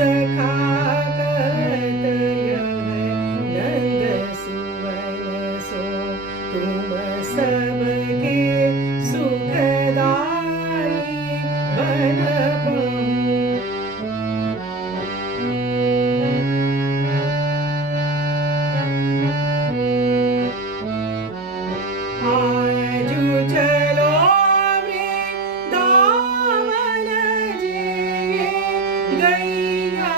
सखा कहत यह नंद सुवन सो तुम सबके सुखदाई बन आजू चलो वृंदावन जी गैया